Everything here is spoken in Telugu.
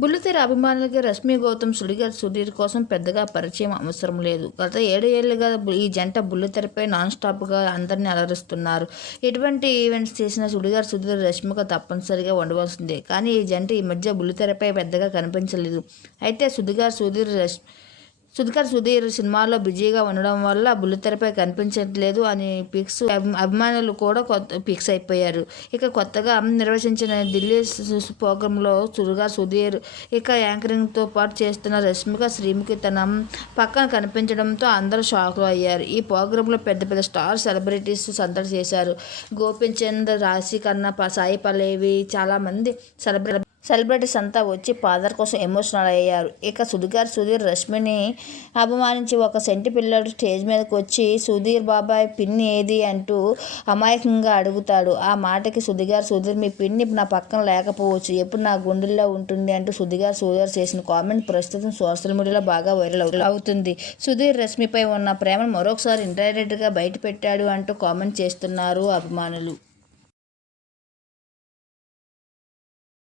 బుల్లితెర అభిమానులకి రష్మి గౌతమ్ సుడిగారి సుధీర్ కోసం పెద్దగా పరిచయం అవసరం లేదు. గత ఏడు ఏళ్ళుగా ఈ జంట బుల్లితెరపై నాన్ స్టాప్గా అందరినీ అలరిస్తున్నారు. ఎటువంటి ఈవెంట్స్ చేసినా సుడిగారు సుధీర్ రష్మిక తప్పనిసరిగా ఉండవలసిందే కానీ ఈ జంట ఈ మధ్య బుల్లితెరపై పెద్దగా కనిపించలేదు. అయితే సుధిగార్ సుధీర్ రష్ సుధికర్ సుధీర్ సినిమాలో బిజీగా ఉండడం వల్ల బుల్లితెరపై కనిపించట్లేదు అని పిక్స్ అభి- అభిమానులు కూడా కొత్త పిక్స్ అయిపోయారు. ఇక కొత్తగా నిర్వహించిన ఢిల్లీ ప్రోగ్రాంలో సుధిగారు సుధీర్ ఇక యాంకరింగ్తో పాటు చేస్తున్న రష్మిక శ్రీముఖి తన పక్కన కనిపించడంతో అందరూ షాక్లో అయ్యారు. ఈ ప్రోగ్రాంలో పెద్ద పెద్ద స్టార్ సెలబ్రిటీస్ సందడి చేశారు. గోపిచంద్ రాశి కన్నా సాయి పల్లవి చాలామంది సెలబ్రిటీ సెలబ్రిటీస్ అంతా వచ్చి ఫాదర్ కోసం ఎమోషనల్ అయ్యారు. ఇక సుధిగారు సుధీర్ రష్మిని అభిమానించి ఒక సెంటి పిల్లడు స్టేజ్ మీదకి వచ్చి సుధీర్ బాబాయ్ పిన్ని ఏది? అంటూ అమాయకంగా అడుగుతాడు. ఆ మాటకి సుధిగారు సుధీర్ మీ పిన్ని నా పక్కన లేకపోవచ్చు. ఎప్పుడు నా గుండెల్లో ఉంటుంది? అంటూ సుధిగారు సుధీర్ చేసిన కామెంట్ ప్రస్తుతం సోషల్ మీడియాలో బాగా వైరల్ అవుతుంది. సుధీర్ రష్మిపై ఉన్న ప్రేమను మరొకసారి ఇండైరెక్ట్గా బయట పెట్టాడు అంటూ కామెంట్ చేస్తున్నారు అభిమానులు.